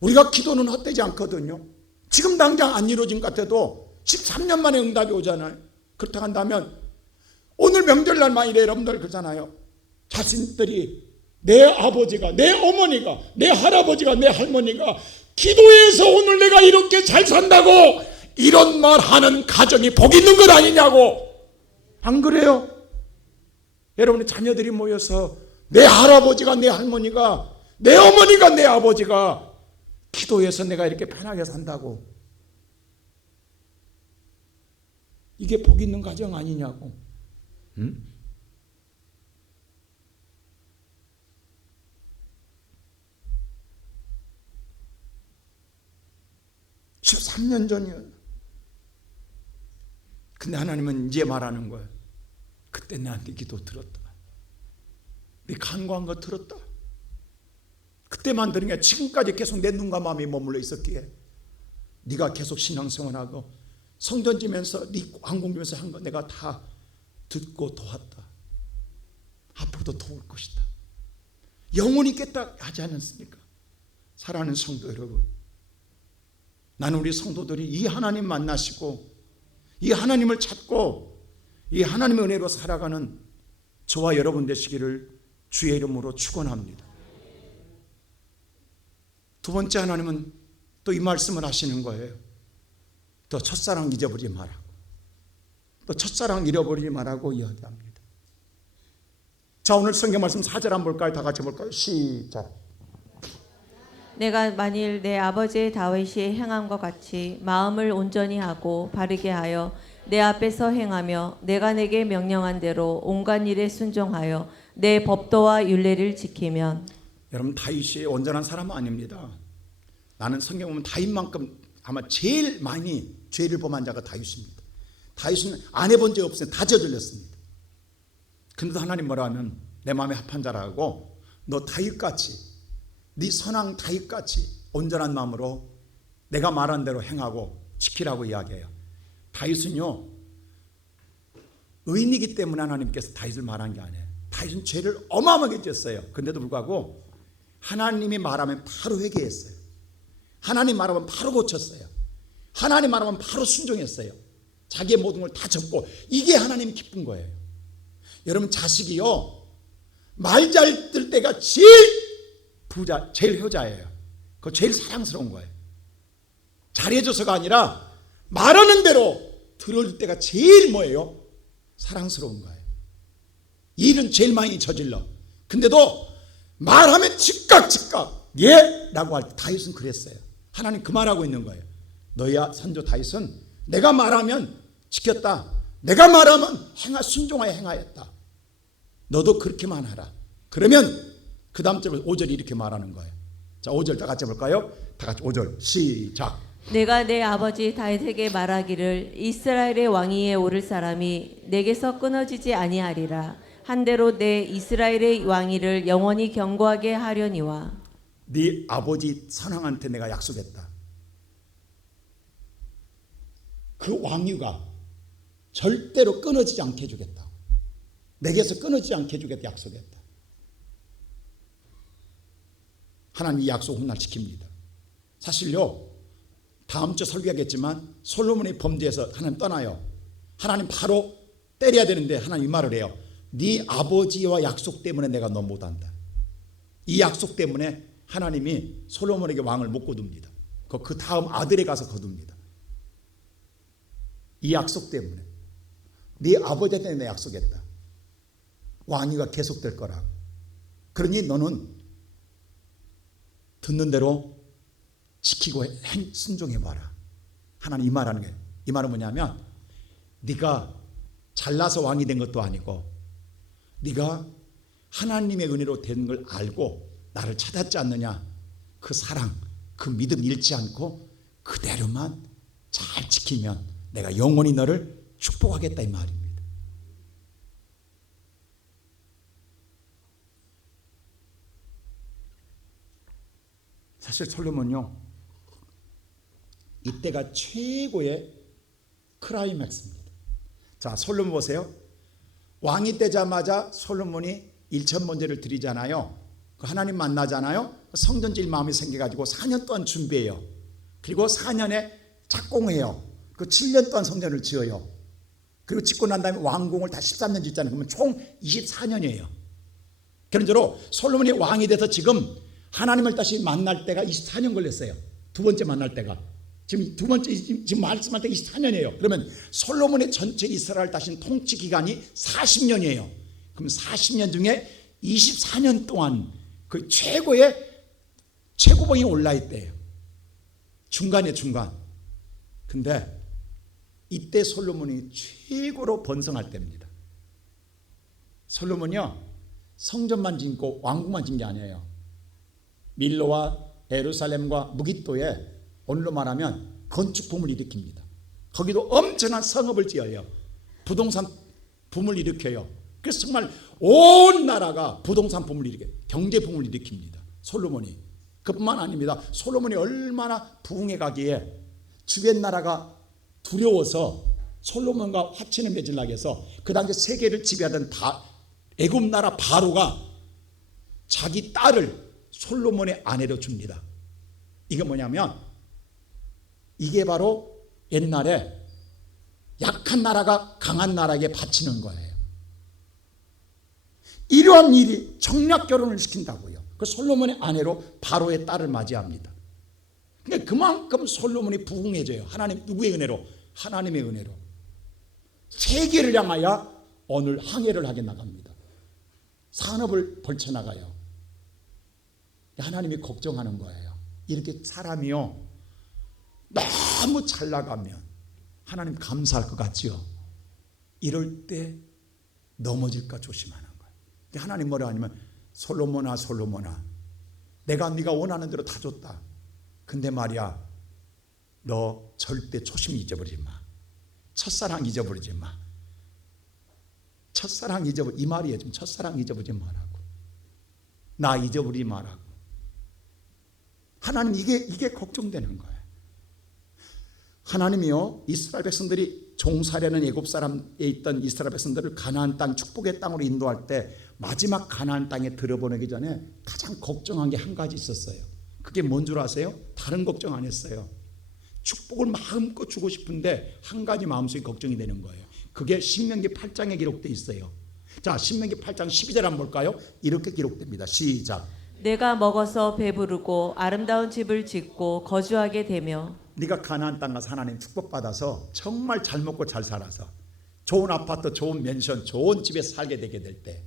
우리가 기도는 헛되지 않거든요. 지금 당장 안 이루어진 것 같아도 13년 만에 응답이 오잖아요. 그렇다고 한다면 오늘 명절날 만일에 여러분들 그러잖아요. 자신들이 내 아버지가, 내 어머니가, 내 할아버지가, 내 할머니가 기도해서 오늘 내가 이렇게 잘 산다고 이런 말 하는 가정이 복 있는 것 아니냐고. 안 그래요? 여러분의 자녀들이 모여서 내 할아버지가, 내 할머니가, 내 어머니가, 내 아버지가 기도해서 내가 이렇게 편하게 산다고. 이게 복 있는 가정 아니냐고. 응? 13년 전이에요. 근데 하나님은 이제 말하는 거예요. 그때 나한테 기도 들었다. 네 간구한 거 들었다. 그때만 들은 게 지금까지 계속 내 눈과 마음이 머물러 있었기에 네가 계속 신앙생활하고 성전 지면서 네 왕궁 지면서 한 거 내가 다 듣고 도왔다. 앞으로도 도울 것이다. 영원히 있겠다 하지 않았습니까? 사랑하는 성도 여러분, 나는 우리 성도들이 이 하나님 만나시고 이 하나님을 찾고 이 하나님의 은혜로 살아가는 저와 여러분 되시기를 주의 이름으로 축원합니다. 두 번째, 하나님은 또 이 말씀을 하시는 거예요. 또 첫사랑 잊어버리지 말라고. 또 첫사랑 잃어버리지 말라고 이야기합니다. 자, 오늘 성경 말씀 4절 한번 볼까요? 다 같이 볼까요? 시작. 내가 만일 내 아버지 다윗이 행함과 같이 마음을 온전히 하고 바르게 하여 내 앞에서 행하며 내가 내게 명령한 대로 온갖 일에 순종하여 내 법도와 율례를 지키면. 여러분, 다윗이 온전한 사람은 아닙니다. 나는 성경 보면 다윗만큼 아마 제일 많이 죄를 범한 자가 다윗입니다. 다윗은 안 해본 적 없어요. 다 저질렀습니다. 근데도 하나님 뭐라 하면 내 마음에 합한 자라고, 너 다윗같이, 네 선왕 다윗같이 온전한 마음으로 내가 말한 대로 행하고 지키라고 이야기해요. 다윗은요, 의인이기 때문에 하나님께서 다윗을 말한 게 아니에요. 다윗은 죄를 어마어마하게 졌어요. 근데도 불구하고 하나님이 말하면 바로 회개했어요. 하나님 말하면 바로 고쳤어요. 하나님 말하면 바로 순종했어요. 자기의 모든 걸 다 접고, 이게 하나님이 기쁜 거예요. 여러분, 자식이요, 말 잘 들 때가 제일 부자, 제일 효자예요. 그거 제일 사랑스러운 거예요. 잘해줘서가 아니라 말하는 대로 들어줄 때가 제일 뭐예요? 사랑스러운 거예요. 일은 제일 많이 저질러. 근데도 말하면 즉각 예? 라고 할 때 다윗은 그랬어요. 하나님 그 말하고 있는 거예요. 너희 선조 다윗은 내가 말하면 지켰다. 내가 말하면 순종하여 행하였다. 너도 그렇게만 하라. 그러면 그 다음 절 5절이 이렇게 말하는 거예요. 자, 5절 다 같이 볼까요? 다 같이 5절 시작. 내가 내 아버지 다윗에게 말하기를 이스라엘의 왕위에 오를 사람이 내게서 끊어지지 아니하리라. 한대로 내 이스라엘의 왕위를 영원히 견고하게 하려니와. 네 아버지 선왕한테 내가 약속했다. 그 왕위가 절대로 끊어지지 않게 해주겠다. 내게서 끊어지지 않게 해주겠다 약속했다. 하나님 이 약속 훗날 지킵니다. 사실요, 다음 주 설교하겠지만 솔로몬의 범죄에서 하나님 떠나요. 하나님 바로 때려야 되는데 하나님 이 말을 해요. 네 아버지와 약속 때문에 내가 너 못한다. 이 약속 때문에 하나님이 솔로몬에게 왕을 못 거둡니다. 그 다음 아들에 가서 거둡니다. 이 약속 때문에. 네 아버지한테 내가 약속했다. 왕위가 계속될 거라고. 그러니 너는 듣는 대로 지키고 순종해봐라. 하나님 이 말하는 거예요. 이 말은 뭐냐면, 네가 잘나서 왕이 된 것도 아니고, 네가 하나님의 은혜로 된 걸 알고 나를 찾았지 않느냐. 그 사랑, 그 믿음 잃지 않고 그대로만 잘 지키면 내가 영원히 너를 축복하겠다, 이 말입니다. 사실 솔로몬요, 이때가 최고의 클라이맥스입니다. 자, 솔로몬 보세요. 왕이 되자마자 솔로몬이 일천번제를 드리잖아요. 하나님 만나잖아요. 성전 질 마음이 생겨가지고 4년 동안 준비해요. 그리고 4년에 착공해요. 그 7년 동안 성전을 지어요. 그리고 짓고 난 다음에 왕궁을 다 13년 짓잖아요. 그러면 총 24년이에요. 그런 대로 솔로몬이 왕이 돼서 지금 하나님을 다시 만날 때가 24년 걸렸어요. 두 번째 만날 때가. 지금 두 번째, 지금 말씀할 때 24년이에요. 그러면 솔로몬의 전체 이스라엘 다시 통치 기간이 40년이에요. 그럼 40년 중에 24년 동안 그 최고의 최고봉이 올라있대요. 중간에 중간. 근데 이때 솔로몬이 최고로 번성할 때입니다. 솔로몬이요, 성전만 짓고 왕궁만 짓는 게 아니에요. 밀로와 예루살렘과 무깃도에 오늘로 말하면 건축붐을 일으킵니다. 거기도 엄청난 성읍을 지어요. 부동산 붐을 일으켜요. 그래서 정말 온 나라가 부동산 붐을 일으켜요. 경제 붐을 일으킵니다. 솔로몬이. 그뿐만 아닙니다. 솔로몬이 얼마나 부흥해 가기에 주변 나라가 두려워서 솔로몬과 화친을 맺으려고 해서 그 당시 세계를 지배하던 애굽 나라 바로가 자기 딸을 솔로몬의 아내로 줍니다. 이게 뭐냐면, 이게 바로 옛날에 약한 나라가 강한 나라에게 바치는 거예요. 이러한 일이 정략 결혼을 시킨다고요. 그 솔로몬의 아내로 바로의 딸을 맞이합니다. 그러니까 그만큼 솔로몬이 부흥해져요. 하나님, 누구의 은혜로? 하나님의 은혜로. 세계를 향하여 오늘 항해를 하게 나갑니다. 산업을 벌쳐나가요. 하나님이 걱정하는 거예요. 이렇게 사람이요 너무 잘 나가면 하나님 감사할 것 같지요. 이럴 때 넘어질까 조심하는 거예요. 하나님 뭐라 하냐면 솔로몬아 솔로몬아 내가 네가 원하는 대로 다 줬다. 근데 말이야 너 절대 초심 잊어버리지 마. 첫사랑 잊어버리지 마. 첫사랑 잊어버리 이 말이에요. 좀 첫사랑 잊어버리지 말라고. 나 잊어버리지 말라고. 하나님 이게 걱정되는 거예요. 하나님이요 이스라엘 백성들이 종살이하는 애굽 사람에 있던 이스라엘 백성들을 가나안 땅 축복의 땅으로 인도할 때 마지막 가나안 땅에 들어보내기 전에 가장 걱정한 게 한 가지 있었어요. 그게 뭔 줄 아세요? 다른 걱정 안 했어요. 축복을 마음껏 주고 싶은데 한 가지 마음속에 걱정이 되는 거예요. 그게 신명기 8장에 기록되어 있어요. 자, 신명기 8장 12절 한번 볼까요? 이렇게 기록됩니다. 시작. 내가 먹어서 배부르고 아름다운 집을 짓고 거주하게 되며 네가 가나안 땅 가서 하나님 축복받아서 정말 잘 먹고 잘 살아서 좋은 아파트, 좋은 맨션, 좋은 집에 살게 되게 될 때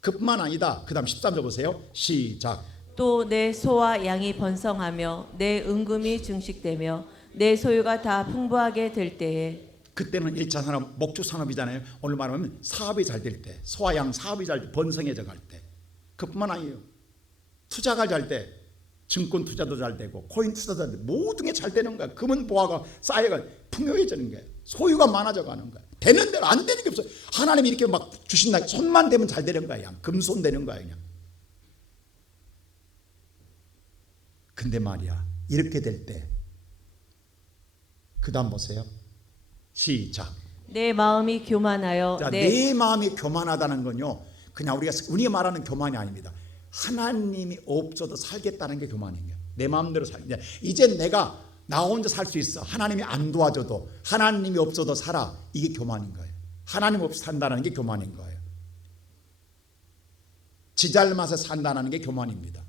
그뿐만 아니다. 그 다음 13절 보세요. 시작. 또 내 소와 양이 번성하며 내 은금이 증식되며 내 소유가 다 풍부하게 될 때에 그때는 1차 산업, 목축 산업이잖아요. 오늘 말하면 사업이 잘 될 때, 소와 양 사업이 잘 때, 번성해져 갈 때 그뿐만 아니에요. 투자가 잘 때 증권 투자도 잘 되고 코인 투자도 잘 되고 모든 게 잘 되는 거야. 금은 보화가 쌓여가 풍요해지는 거야. 소유가 많아져 가는 거야. 되는 대로 안 되는 게 없어. 하나님이 이렇게 막 주신다. 손만 대면 잘 되는 거야. 금손 되는 거야 그냥. 근데 말이야 이렇게 될 때 그 다음 보세요. 시작. 내 마음이 교만하여 자, 내 마음이 교만하다는 건요 그냥 우리가 말하는 교만이 아닙니다. 하나님이 없어도 살겠다는 게 교만인 거예요. 내 마음대로 살겠다. 이제 내가 나 혼자 살 수 있어. 하나님이 안 도와줘도 하나님이 없어도 살아. 이게 교만인 거예요. 하나님 없이 산다는 게 교만인 거예요. 지 잘 맛에 산다는 게 교만입니다.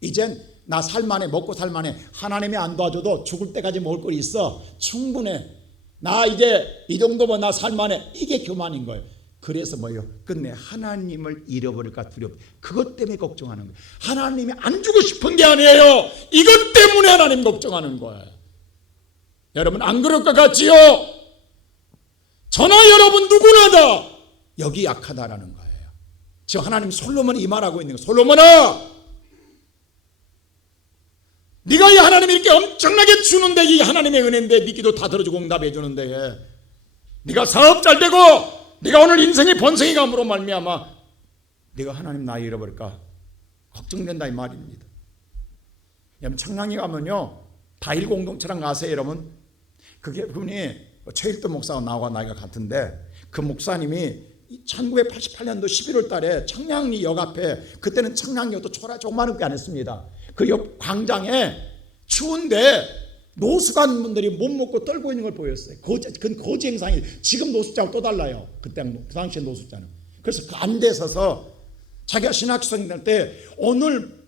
이젠 나 살만해 먹고 살만해. 하나님이 안 도와줘도 죽을 때까지 먹을 거 있어. 충분해. 나 이제 이 정도면 나 살만해. 이게 교만인 거예요. 그래서 뭐예요? 끝내 하나님을 잃어버릴까 두렵다. 그것 때문에 걱정하는 거예요. 하나님이 안 주고 싶은 게 아니에요. 이것 때문에 하나님 걱정하는 거예요. 여러분 안 그럴 것 같지요? 저나 여러분 누구나 다 여기 약하다라는 거예요. 지금 하나님 솔로몬이 이 말하고 있는 거예요. 솔로몬아 네가 이 하나님이 이렇게 엄청나게 주는데 이 하나님의 은혜인데 네 기도 다 들어주고 응답해 주는데 네가 사업 잘 되고 네가 오늘 인생의 번성이 감으로 말미암아 네가 하나님 나 잃어버릴까 걱정된다 이 말입니다. 여러분 청량리 가면요 다일 공동체랑 가세요. 여러분 그게 그분이 최일도 목사가 나와 나이가 같은데 그 목사님이 1988년도 11월 달에 청량리 역 앞에 그때는 청량리역도 조그마하게 안 했습니다. 그 옆 광장에 추운데 노숙한 분들이 못 먹고 떨고 있는 걸 보였어요. 그건 거지 행상이 지금 노숙자하고 또 달라요. 그 당시에 노숙자는. 그래서 그 안대에 서서 자기가 신학생 될 때 오늘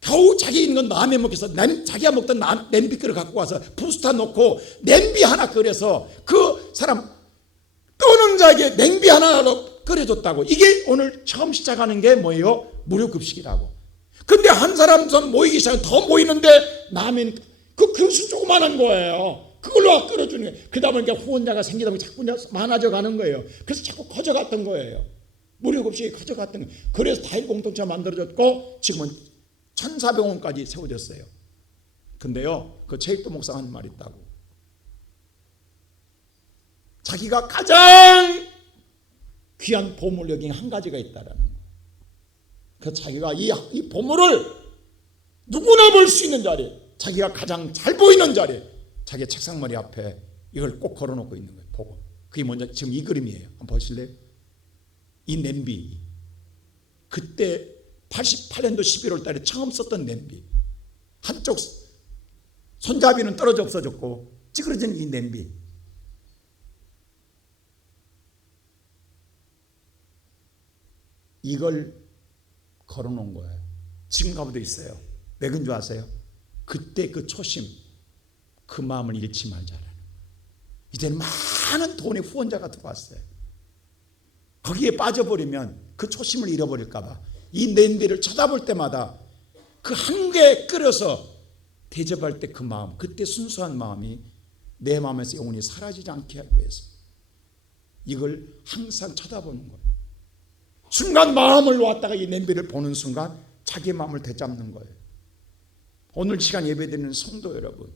겨우 자기 있는 건 남의 먹겠어. 자기가 먹던 냄비 그릇 갖고 와서 부스타 놓고 냄비 하나 끓여서 그 사람 떠는 자에게 냄비 하나로 끓여줬다고. 이게 오늘 처음 시작하는 게 뭐예요? 무료급식이라고. 근데 한 사람 좀 모이기 시작하면 더 모이는데 남은 그 그릇은 조그만한 거예요. 그걸로 끓여주는 거예요. 그러다 보니까 후원자가 생기다 보니 자꾸 많아져 가는 거예요. 그래서 자꾸 커져갔던 거예요. 무료급식이 커져갔던 거예요. 그래서 다일 공동체가 만들어졌고 지금은 1,400원까지 세워졌어요. 근데요 그 최익도 목사가 하는 말이 있다고. 자기가 가장 귀한 보물 여기 한 가지가 있다라는 거예요. 그 자기가 이 보물을 누구나 볼 수 있는 자리에 자기가 가장 잘 보이는 자리에 자기 책상머리 앞에 이걸 꼭 걸어놓고 있는 거예요. 보고 그게 먼저 지금 이 그림이에요. 한번 보실래요? 이 냄비 그때 88년도 11월 달에 처음 썼던 냄비 한쪽 손잡이는 떨어져 없어졌고 찌그러진 이 냄비 이걸 걸어놓은 거예요. 지금 가보도 있어요. 왜 그런 줄 아세요? 그때 그 초심 그 마음을 잃지 말자라는. 이제는 많은 돈의 후원자가 들어왔어요. 거기에 빠져버리면 그 초심을 잃어버릴까 봐 이 냄비를 쳐다볼 때마다 그 한 개 끓여서 대접할 때 그 마음, 그때 순수한 마음이 내 마음에서 영원히 사라지지 않게 하기 위해서 이걸 항상 쳐다보는 거예요. 순간 마음을 놓았다가 이 냄비를 보는 순간 자기 마음을 되잡는 거예요. 오늘 시간 예배드리는 성도 여러분,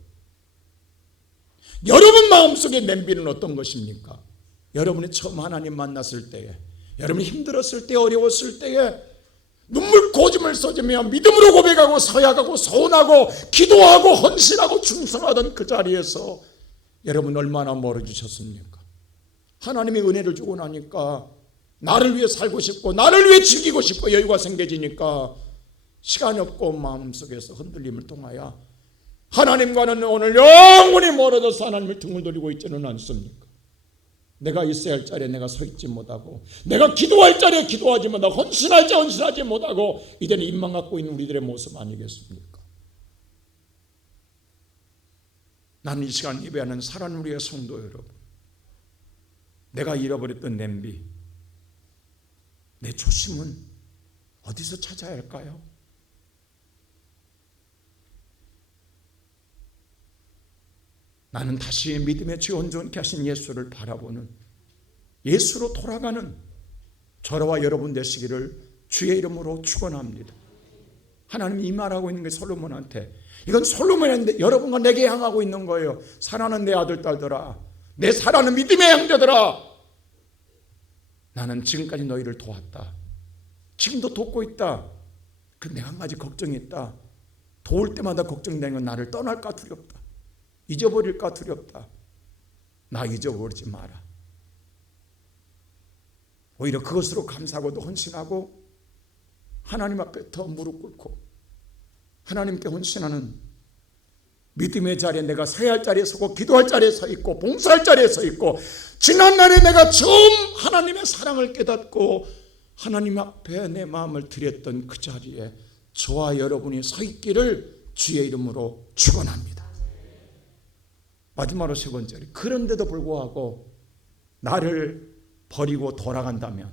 여러분 마음속의 냄비는 어떤 것입니까? 여러분이 처음 하나님 만났을 때에, 여러분이 힘들었을 때, 어려웠을 때에 눈물 고짐을 쏟으며 믿음으로 고백하고 서약하고 서운하고 기도하고 헌신하고 충성하던 그 자리에서 여러분 얼마나 멀어지셨습니까? 하나님의 은혜를 주고 나니까 나를 위해 살고 싶고 나를 위해 즐기고 싶고 여유가 생겨지니까 시간이 없고 마음속에서 흔들림을 통하여 하나님과는 오늘 영원히 멀어져서 하나님을 등을 돌리고 있지는 않습니까? 내가 있어야 할 자리에 내가 서 있지 못하고, 내가 기도할 자리에 기도하지 못하고, 헌신하지 못하고, 이제는 입만 갖고 있는 우리들의 모습 아니겠습니까? 나는 이 시간 예배하는 사랑하는 우리의 성도 여러분, 내가 잃어버렸던 냄비, 내 초심은 어디서 찾아야 할까요? 나는 다시 믿음의 주 온전케 하신 예수를 바라보는, 예수로 돌아가는 저와 여러분 되시기를 주의 이름으로 축원합니다. 하나님이 이 말하고 있는 게 솔로몬한테, 이건 솔로몬인데 여러분과 내게 향하고 있는 거예요. 사랑하는 내 아들 딸들아, 내 사랑하는 믿음의 형제들아, 나는 지금까지 너희를 도왔다. 지금도 돕고 있다. 근데 한 가지 걱정이 있다. 도울 때마다 걱정되는 건 나를 떠날까 두렵다. 잊어버릴까 두렵다. 나 잊어버리지 마라. 오히려 그것으로 감사하고도 헌신하고 하나님 앞에 더 무릎 꿇고 하나님께 헌신하는 믿음의 자리에 내가 서야 할 자리에 서고 기도할 자리에 서 있고 봉사할 자리에 서 있고, 지난날에 내가 처음 하나님의 사랑을 깨닫고 하나님 앞에 내 마음을 드렸던 그 자리에 저와 여러분이 서 있기를 주의 이름으로 축원합니다. 마지막으로 세 번째로, 그런데도 불구하고 나를 버리고 돌아간다면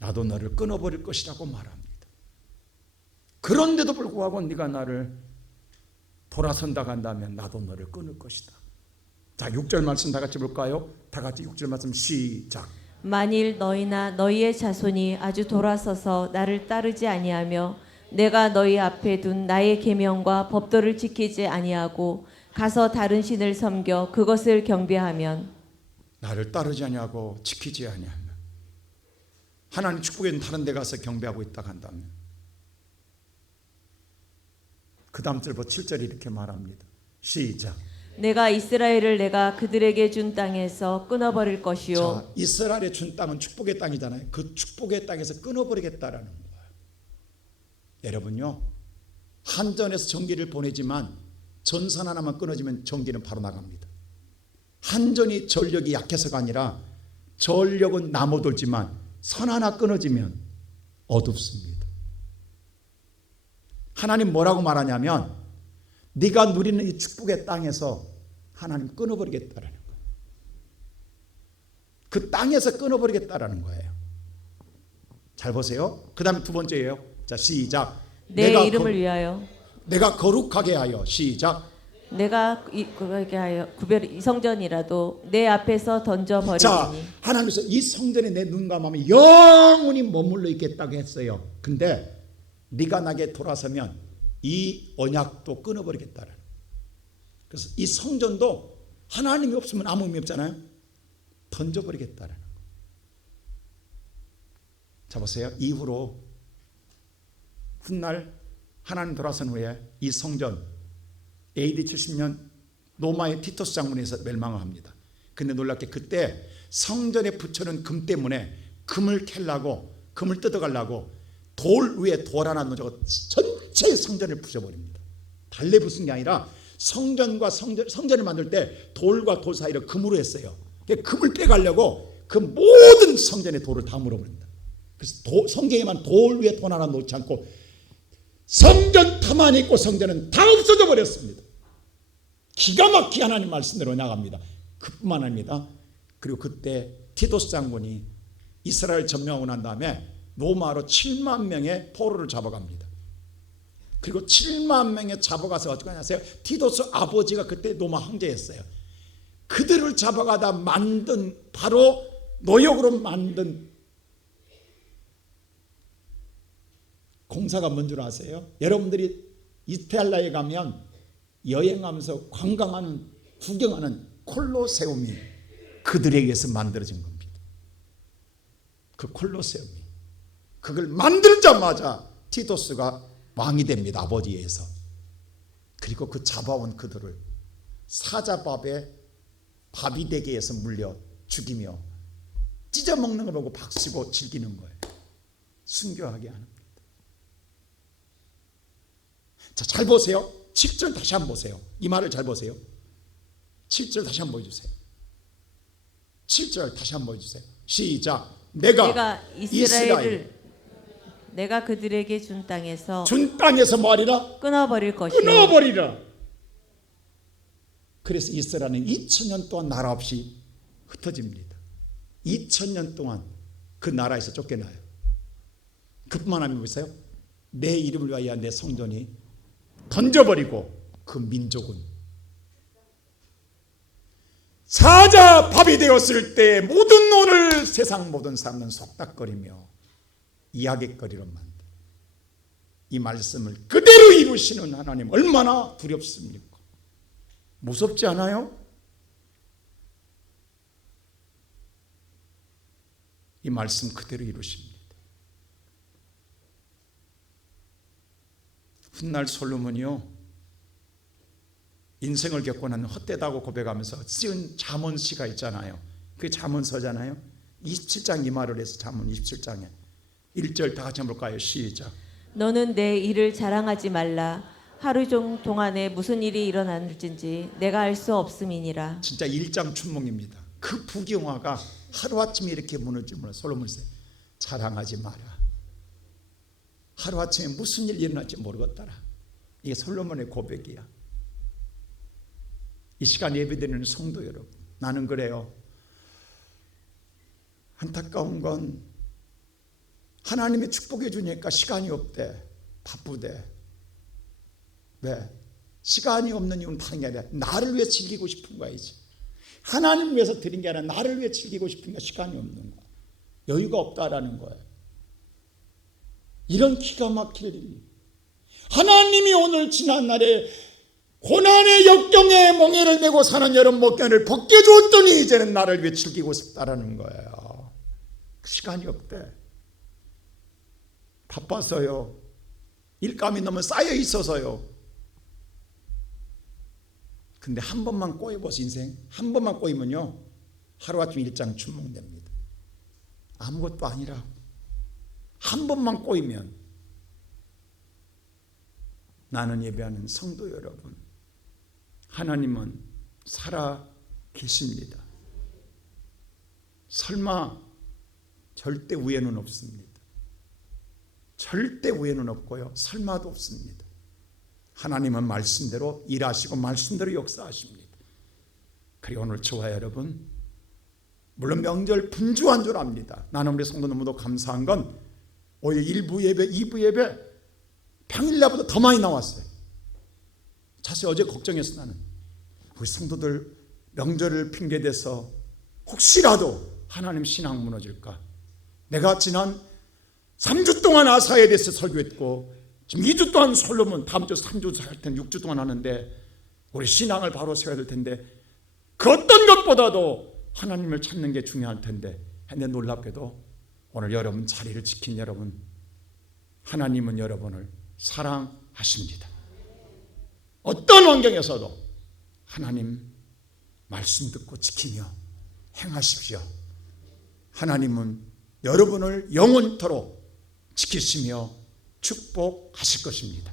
나도 너를 끊어버릴 것이라고 말합니다. 그런데도 불구하고 네가 나를 돌아선다 간다면 나도 너를 끊을 것이다. 자, 6절 말씀 다 같이 볼까요? 다 같이 6절 말씀 시작. 만일 너희나 너희의 자손이 아주 돌아서서 나를 따르지 아니하며 내가 너희 앞에 둔 나의 계명과 법도를 지키지 아니하고 가서 다른 신을 섬겨 그것을 경배하면, 나를 따르지 아니하고 지키지 아니하면, 하나님 축복에 다른 데 가서 경배하고 있다 한다면, 그 다음 절 7절이 이렇게 말합니다. 시작. 내가 이스라엘을 내가 그들에게 준 땅에서 끊어버릴 것이요. 자, 이스라엘에 준 땅은 축복의 땅이잖아요. 그 축복의 땅에서 끊어버리겠다라는 거예요. 여러분요, 한전에서 전기를 보내지만 전선 하나만 끊어지면 전기는 바로 나갑니다. 한전이 전력이 약해서가 아니라 전력은 남아돌지만 선 하나 끊어지면 어둡습니다. 하나님 뭐라고 말하냐면, 네가 누리는 이 축복의 땅에서 하나님 끊어버리겠다라는 거예요. 그 땅에서 끊어버리겠다라는 거예요. 잘 보세요. 그 다음에 두 번째예요. 자, 시작. 내 이름을 위하여, 내가 거룩하게 하여, 시작. 내가 그렇게 하여 구별 성전이라도 내 앞에서 던져 자, 버리니. 하나님께서 이 성전에 내 눈과 마음이 영원히 머물러 있겠다고 했어요. 근데 네가 나게 돌아서면 이 언약도 끊어버리겠다라는. 그래서 이 성전도 하나님이 없으면 아무 의미 없잖아요. 던져버리겠다라는 거. 자, 보세요. 이후로 훗날 하나님 돌아선 후에 이 성전 AD 70년 로마의 티토스 장군에서 멸망을 합니다. 근데 놀랍게 그때 성전에 붙여놓은 금 때문에 금을 캘라고, 금을 뜯어가려고 돌 위에 돌 하나 놓고 전체 성전을 부셔버립니다. 달래 부순 게 아니라 성전을 만들 때 돌과 돌 사이를 금으로 했어요. 금을 빼가려고 그 모든 성전의 돌을 다 물어버립니다. 그래서 성경에만 돌 위에 돌 하나 놓지 않고 성전 터만 있고 성전은 다 없어져 버렸습니다. 기가 막히게 하나님 말씀대로 나갑니다. 그뿐만 아닙니다. 그리고 그때 티도스 장군이 이스라엘 점령하고 난 다음에 로마로 7만 명의 포로를 잡아갑니다. 그리고 7만 명의 잡아가서 어떻게 하냐세요? 티도스 아버지가 그때 로마 황제였어요. 그들을 잡아가다 만든 바로 노역으로 만든 공사가 뭔 줄 아세요? 여러분들이 이탈리아에 가면 여행하면서 관광하는 구경하는 콜로세움이 그들에 의해서 만들어진 겁니다. 그 콜로세움이 그걸 만들자마자 티토스가 왕이 됩니다. 아버지에 의해서. 그리고 그 잡아온 그들을 사자밥에 밥이 되게 해서 물려 죽이며 찢어먹는 걸 보고 박수고 즐기는 거예요. 순교하게 하는 겁니다. 자, 잘 보세요. 7절 다시 한번 보세요. 이 말을 잘 보세요. 7절 다시 한번 보여주세요. 7절 다시 한번 보여주세요. 시작. 내가 이스라엘을 내가 그들에게 준 땅에서 뭐하리라? 끊어버릴 것이요 끊어버리라. 그래서 이스라엘은 2000년 동안 나라 없이 흩어집니다. 2000년 동안 그 나라에서 쫓겨나요. 그뿐만 아니라 보세요. 내 이름을 위하여 내 성전이 던져버리고 그 민족은 사자밥이 되었을 때 모든 오늘 세상 모든 사람은 속닥거리며 이야기거리로 만든 이 말씀을 그대로 이루시는 하나님 얼마나 두렵습니까? 무섭지 않아요? 이 말씀 그대로 이루십니다. 훗날 솔로몬이요 인생을 겪고 나는 헛되다고 고백하면서 쓰은 잠언시가 있잖아요. 그게 잠언서잖아요. 27장 이 말을 해서 잠언 27장에 1절 다 같이 한번 볼까요? 시작. 너는 내 일을 자랑하지 말라. 하루 종 동안에 무슨 일이 일어날진지 내가 알 수 없음이니라. 진짜 일장춘몽입니다. 그 부경화가 하루아침에 이렇게 무너지면 솔로몬이 자랑하지 마라. 하루아침에 무슨 일이 일어날지 모르겠더라. 이게 솔로몬의 고백이야. 이 시간 예배드리는 성도 여러분, 나는 그래요. 안타까운 건 하나님이 축복해 주니까 시간이 없대. 바쁘대. 왜? 시간이 없는 이유는 다른 게 아니라 나를 위해 즐기고 싶은 거야지. 하나님을 위해서 드린 게 아니라 나를 위해 즐기고 싶으니까 시간이 없는 거야. 여유가 없다라는 거예요. 이런 기가 막힐 일이. 하나님이 오늘 지난날에 고난의 역경에 멍에를 메고 사는 여러분 목견을 벗겨줬더니 이제는 나를 위해 즐기고 싶다라는 거예요. 시간이 없대. 바빠서요. 일감이 너무 쌓여 있어서요. 근데 한 번만 꼬여보세요. 인생 한 번만 꼬이면요 하루아침 일장춘몽됩니다. 아무것도 아니라 한 번만 꼬이면. 나는 예배하는 성도 여러분, 하나님은 살아 계십니다. 설마 절대 우애는 없습니다. 절대 우애는 없고요, 설마도 없습니다. 하나님은 말씀대로 일하시고 말씀대로 역사하십니다. 그리고 오늘 저와 여러분, 물론 명절 분주한 줄 압니다. 나는 우리 성도 너무도 감사한 건 오히려 1부 예배, 2부 예배 평일날보다 더 많이 나왔어요. 사실 어제 걱정했어. 나는 우리 성도들 명절을 핑계대서 혹시라도 하나님 신앙 무너질까. 내가 지난 3주 동안 아사에 대해서 설교했고 지금 2주 동안 솔로몬, 다음 주 3주 할 텐데 6주 동안 하는데 우리 신앙을 바로 세워야 될 텐데 그 어떤 것보다도 하나님을 찾는 게 중요할 텐데, 근데 놀랍게도 오늘 여러분 자리를 지킨 여러분, 하나님은 여러분을 사랑하십니다. 어떤 환경에서도 하나님 말씀 듣고 지키며 행하십시오. 하나님은 여러분을 영원토록 지키시며 축복하실 것입니다.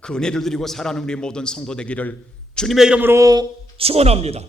그 은혜를 드리고 살아가는 우리 모든 성도 되기를 주님의 이름으로 축원합니다.